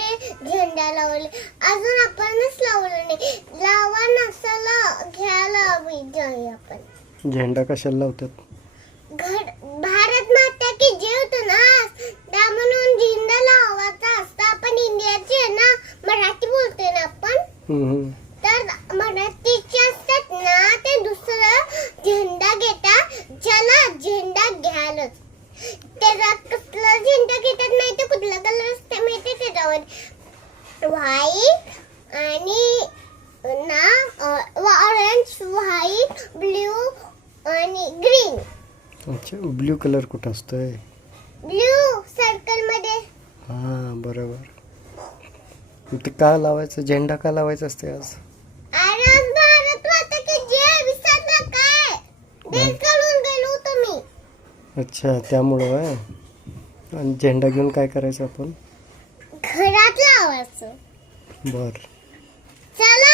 घरी झेंडा लावले, अजून आपणच लावलं नाही. लावा नसाला घ्यायला हवी जाई आपण. झेंडा कशाला लावतात? भारत माता की जय होतं ना, त्या म्हणून झेंडा लावायचा असतं. आपण इंडियाचे आहे ना, मराठी बोलतोय ना आपण, तर मराठीचे असतात ना, ते दुसरं झेंडा घेतात, ज्याला झेंडा घ्यायलाच. त्याचा कसला झेंडा घेतात नाही ते कुठला कलर असते माहिती त्याच्यावर, व्हाईट आणि ना ऑरेंज, व्हाईट, ब्ल्यू आणि ग्रीन. अच्छा, ब्ल्यू कलर कुठं असतोय? ब्ल्यू सर्कल मध्ये. हां बरोबर. ते का लावायचं, झेंडा का लावायचं असते आज? अरे आज भारत माता की जय, विसरला काय? देश काढून गेलो तुम्ही. अच्छा, त्यामुळं आहे. आणि झेंडा घेऊन काय करायचं आपण? घरात लावायचं. बरं.